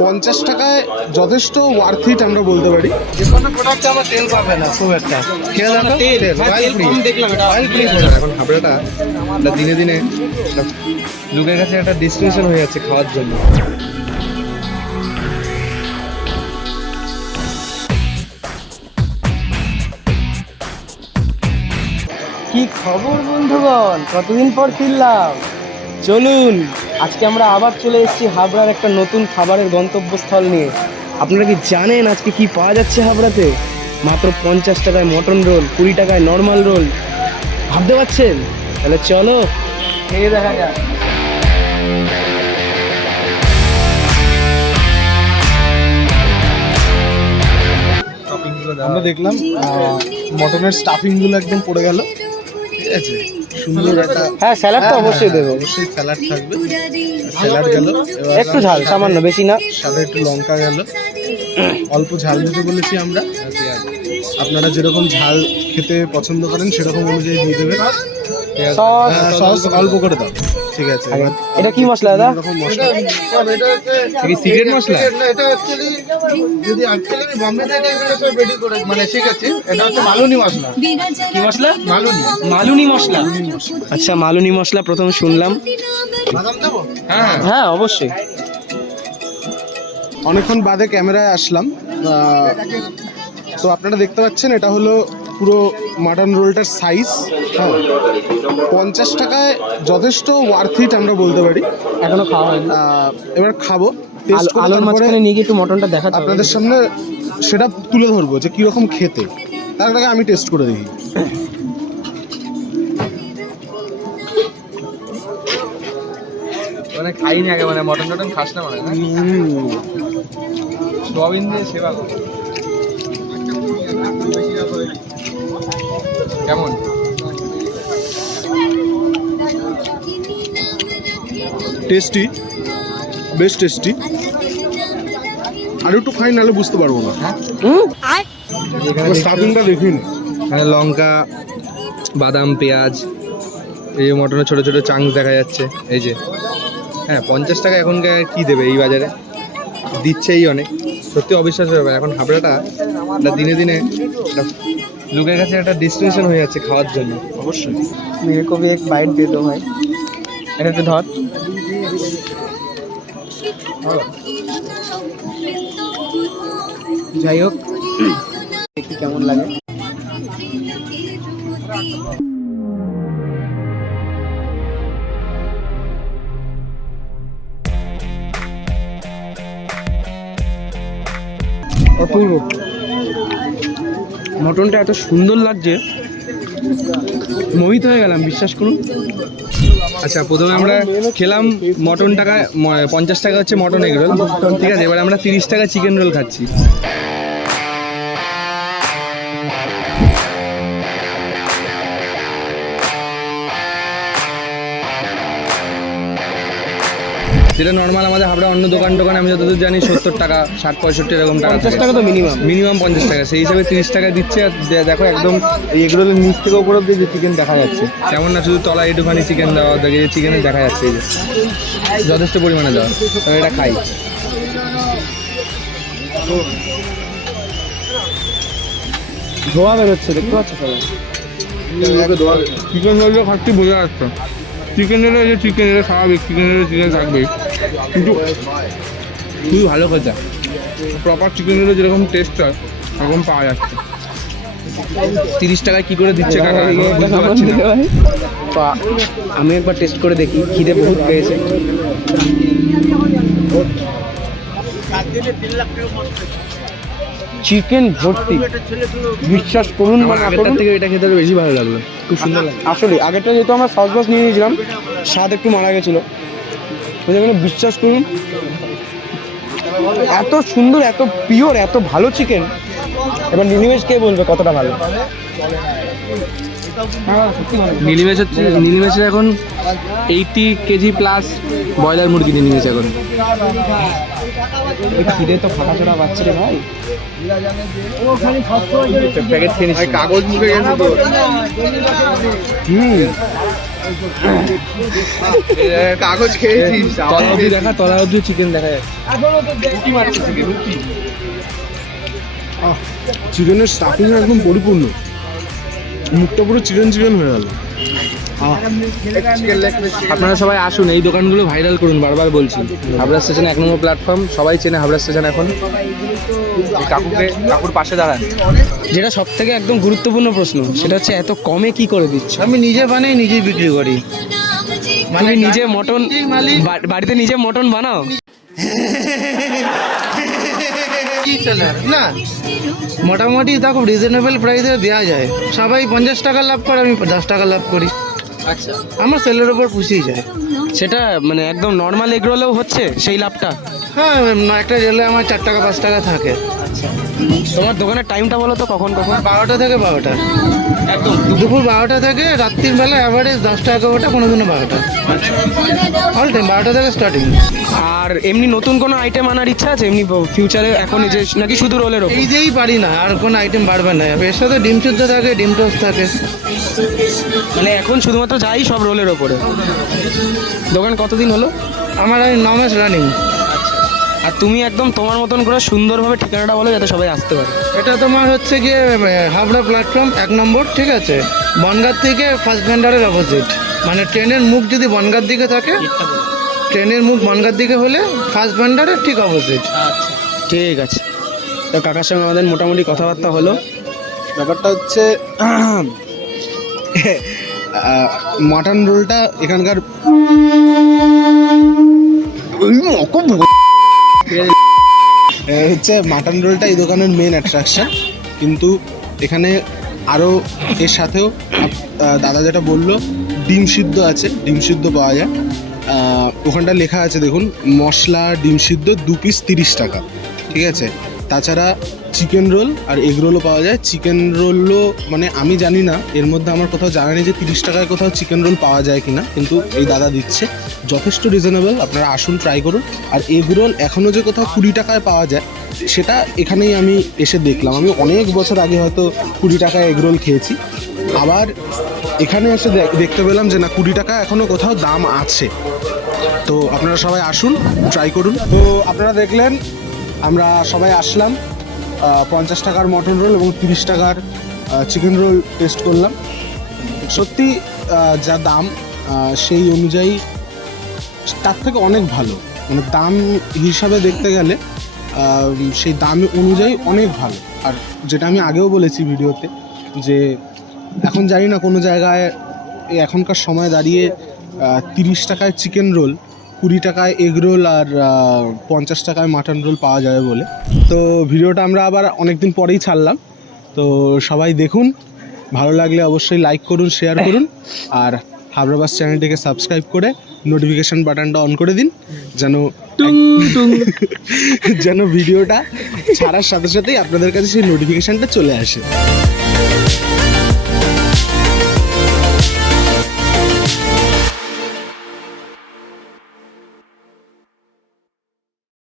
50 টাকায় যথেষ্ট worth it আমরা বলতে পারি। যে কোনো প্রোডাক্টে আমার তেল পাবে না খুব একটা। খেয়ে দেখো তেল কম দেখলাম এটা অয়েল ফ্রি। এখন হাবড়াটা দিনে দিনে লোকের কাছে একটা ডেস্টিনেশন হয়ে যাচ্ছে খাওয়ার জন্য। কি খবর বন্ধুগণ, কতদিন পর ফিরলাম। চলুন আজকে আমরা আবার চলে এসেছি হাবড়ার একটা নতুন খাবারের গন্তব্যস্থল নিয়ে। আপনারা কি জানেন আজকে কি পাওয়া যাচ্ছে হাবড়াতে? মাত্র 50 টাকায় মটন রোল, 20 টাকায় নর্মাল রোল। ভাবতে পারছেন? তাহলে চলো খেয়ে দেখা যাক। আমরা দেখলাম মটনের স্টাফিংগুলো একদম পড়ে গেল, ঠিক আছে, সুন্দর একটা। হ্যাঁ স্যালাড তো অবশ্যই দেবে, অবশ্যই স্যালাড থাকবে। স্যালাড গেল, একটু ঝাল সামান্য, বেশি না। সাথে একটু লঙ্কা গেল, অল্প ঝাল দিতে বলেছি আমরা। আপনারা যেরকম ঝাল খেতে পছন্দ করেন সেরকম অনুযায়ী দিয়ে দেবেন। সস অল্প করে দাও, ঠিক আছে। এটা কি মশলা দাদা? এরকম মশলা সিক্রেট মশলা। এটা অ্যাকচুয়ালি যদি অ্যাকচুয়ালি আমি বোম্বে থেকে এগুলো সব রেডি করে মানে শিখেছি। এটা হচ্ছে মালুনি মশলা। কি মশলা? মালুনি। মালুনি মশলা। আচ্ছা মালুনি মশলা প্রথম শুনলাম। বাদাম দেবো? হ্যাঁ অবশ্যই। অনেকক্ষণ বাদে ক্যামেরায় আসলাম, তো আপনারা দেখতে পাচ্ছেন এটা হলো পুরো মাটন রোলটার সাইজ। হ্যাঁ, 50 টাকায় যথেষ্ট ওয়ার্থ ইট আমরা বলতে পারি। এখনো খাওয়া হয়নি। এবার খাবো, টেস্ট করে আলুর মাঝখানে নিয়ে গিয়ে একটু মটনটা দেখাতে হবে। আপনাদের সামনে সেটা তুলে ধরবো যে কীরকম খেতে। তার আগে আমি টেস্ট করে দেখি। মানে খাইনি আগে, মানে মটন টটন খাস না মানে? সোয়াবিন দিয়ে সেবা করো। কেমন? টেস্টি, বেশ টেস্টি। আর একটু খাই, নাহলে বুঝতে পারবো না। স্টাফিংটা দেখুন, মানে লঙ্কা, বাদাম, পেঁয়াজ, এই যে মটনের ছোটো ছোটো চাংস দেখা যাচ্ছে। এই যে হ্যাঁ, 50 টাকা এখনকার কী দেবে এই বাজারে? দিচ্ছেই অনেক, সত্যি অবিশ্বাস্য ব্যাপার। এখন হাবড়াটা দিনে দিনে লোকের কাছে একটা ডেস্টিনেশন হয়ে যাচ্ছে খাওয়ার জন্য। অবশ্যই। मेरे को भी एक बाइट दे दो भाई। এটা একটু ধর। যাই হোক, দেখি কেমন লাগে। অপূর্ব, মটনটা এত সুন্দর লাগছে, মোহিত হয়ে গেলাম, বিশ্বাস করুন। আচ্ছা, প্রথমে আমরা খেলাম মটন টাকা 50 টাকা হচ্ছে মটন এগ রোল, ঠিক আছে। এবার আমরা 30 টাকা চিকেন রোল খাচ্ছি। যেটা নর্মাল আমাদের হাবড়া অন্য দোকান আমি যতদূর জানি 70 টাকা, 60-65 এরকম টাকা। 50 টাকা তো মিনিমাম 50 টাকা, সেই হিসাবে 30 টাকা দিচ্ছে। আর দেখো একদম এই এগরোলের নিচ থেকে উপর অব্দি যে চিকেন দেখা যাচ্ছে, তেমন না, শুধু তলায় একটুখানি চিকেন দেওয়া, দেখে যে চিকেনের দেখা যাচ্ছে, এই যে যথেষ্ট পরিমাণে দেওয়া। তবে এটা খাই। ধোয়া বেরোচ্ছে, দেখতে পাচ্ছ সবাই। চিকেন রোলটা খাচ্ছি, বোঝা যাচ্ছে চিকেন রোলে যে চিকেন, এটা স্বাভাবিক, চিকেন রোলে চিকেন থাকবেই, কিন্তু খুবই ভালো খেতে। প্রপার চিকেন রোলে যেরকম টেস্ট হয় সেরকম পাওয়া যাচ্ছে। 30 টাকায় কী করে দিচ্ছে কাকা বুঝতে পারছি না। আমি একবার টেস্ট করে দেখি, খিদে বহুত পেয়েছে। চিকেন ভর্তি, বিশ্বাস করুন। আমার আগেরটার থেকে এটা খেতে বেশি ভালো লাগলো, খুব সুন্দর লাগলো। আসলে আগেরটা যেহেতু আমরা সস বস নিয়ে নিয়েছিলাম, স্বাদ একটু মারা গেছিলো। বিশ্বাস করুন, এত সুন্দর, এত পিওর, এত ভালো চিকেন। এবার নীলিমেশ কে বলবে কতটা ভালো। নীলিমেশের এখন 80 কেজি প্লাস ব্রয়লার মুরগি নিয়ে নিয়েছে এখন। খিদে তো ফাটা চড়া পাচ্ছে রে ভাই। প্যাকেট খেয়ে নিচ্ছি, কাগজ মুখে গেছে তো। কাগজ খেয়েছিস তলা অবধি দেখা, তলা অবধি চিকেন দেখা যাচ্ছে। কি মারছে চিকেন কি চিকেনের স্টাফিং একদম পরিপূর্ণ, মুখটা পুরো চিকেন চিকেন হয়ে গেল। আপনারা সবাই আসুন, এই দোকানগুলো ভাইরাল করুন, বারবার বলছি। হাবড়া স্টেশন 1 নম্বর প্ল্যাটফর্ম, সবাই চেনে হাবড়া স্টেশন এখন। এই কাকুর পাশে দাঁড়ান। যেটা সব থেকে একদম গুরুত্বপূর্ণ প্রশ্ন, সেটা হচ্ছে এত কমে কি করে দিচ্ছ? আমি নিজে বানাই নিজেই বিক্রি করি। মানে নিজে মটন বাড়িতে নিজে মটন বানাও? কি সেলার না, মোটামুটি দেখো রিজনেবল প্রাইসে দেওয়া যায়। সবাই 50 টাকা লাভ করে, আমি 10 টাকা লাভ করি। আচ্ছা, আমার সেলের ওপর পুষিয়ে যায়। সেটা মানে একদম নর্মাল এগ রোলেও হচ্ছে সেই লাভটা? হ্যাঁ, একটা রেলে আমার 4 টাকা 5 টাকা থাকে। তোমার দোকানের টাইমটা বলো তো, কখন কখন? 12টা থেকে 12টা, একদম দুপুর 12টা থেকে রাত্রির বেলা অ্যাভারেজ 10টা 11টা, কোনো দিনও 12টা। অল টাইম 12টা থেকে স্টার্টিং। আর এমনি নতুন কোনো আইটেম আনার ইচ্ছা আছে এমনি ফিউচারে এখনই, যে নাকি শুধু রোলের ওপর? এই যেই পারি না, আর কোনো আইটেম বাড়বে না। এর সাথে ডিম সিদ্ধ থাকে, ডিম টোস্ট থাকে। মানে এখন শুধুমাত্র যাই সব রোলের ওপরে। দোকান কতদিন হলো? আমার এই 9 মাস রানিং। আর তুমি একদম তোমার মতন করে সুন্দরভাবে ঠিকানাটা বলো যাতে সবাই আসতে পারে। এটা তোমার হচ্ছে গিয়ে হাবড়া প্ল্যাটফর্ম 1 নম্বর, ঠিক আছে? বনগাঁ থেকে ফার্স্ট ভান্ডারের অপোজিট। মানে ট্রেনের মুখ যদি বনগাঁর দিকে থাকে, ট্রেনের মুখ বনগাঁর দিকে হলে ফার্স্ট ভান্ডারের ঠিক অপোজিট। ঠিক আছে, তো কাকার সঙ্গে আমাদের মোটামুটি কথাবার্তা হলো। ব্যাপারটা হচ্ছে মাটন রোলটা এখানকার হচ্ছে মাটন রোলটা এই দোকানের মেন অ্যাট্রাকশন। কিন্তু এখানে আরও এর সাথেও দাদা যেটা বললো, ডিম সিদ্ধ আছে, ডিম সিদ্ধ পাওয়া যায়। ওখানটা লেখা আছে দেখুন, মশলা ডিম সিদ্ধ 2 পিস 30 টাকা, ঠিক আছে? তাছাড়া চিকেন রোল আর এগ রোলও পাওয়া যায়। চিকেন রোলও মানে আমি জানি না, এর মধ্যে আমার কোথাও জানা নেই যে 30 টাকায় কোথাও চিকেন রোল পাওয়া যায় কিনা, কিন্তু এই দাদা দিচ্ছে, যথেষ্ট রিজনেবল। আপনারা আসুন, ট্রাই করুন। আর এগ রোল এখনও যে কোথাও 20 টাকায় পাওয়া যায়, সেটা এখানেই আমি এসে দেখলাম। আমি অনেক বছর আগে হয়তো 20 টাকায় এগ রোল খেয়েছি, আবার এখানে এসে দেখতে পেলাম যে না, 20 টাকা এখনও কোথাও দাম আছে। তো আপনারা সবাই আসুন, ট্রাই করুন। তো আপনারা দেখলেন আমরা সবাই আসলাম, 50 টাকার মটন রোল এবং 30 টাকার চিকেন রোল টেস্ট করলাম। সত্যি যা দাম সেই অনুযায়ী তার থেকে অনেক ভালো। মানে দাম হিসাবে দেখতে গেলে সেই দাম অনুযায়ী অনেক ভালো। আর যেটা আমি আগেও বলেছি ভিডিওতে, যে এখন জানি না কোনো জায়গায় এখনকার সময় দাঁড়িয়ে 30 টাকায় চিকেন রোল, 20 টাকায় এগ রোল আর 50 টাকায় মাটন রোল পাওয়া যাবে বলে। তো ভিডিওটা আমরা আবার অনেক দিন পরেই ছাড়লাম। তো সবাই দেখুন, ভালো লাগলে অবশ্যই লাইক করুন, শেয়ার করুন, আর হাবড়া বাস চ্যানেলটিকে সাবস্ক্রাইব করে নোটিফিকেশান বাটনটা অন করে দিন, যেন ভিডিওটা ছাড়ার সাথে সাথেই আপনাদের কাছে সেই নোটিফিকেশানটা চলে আসে।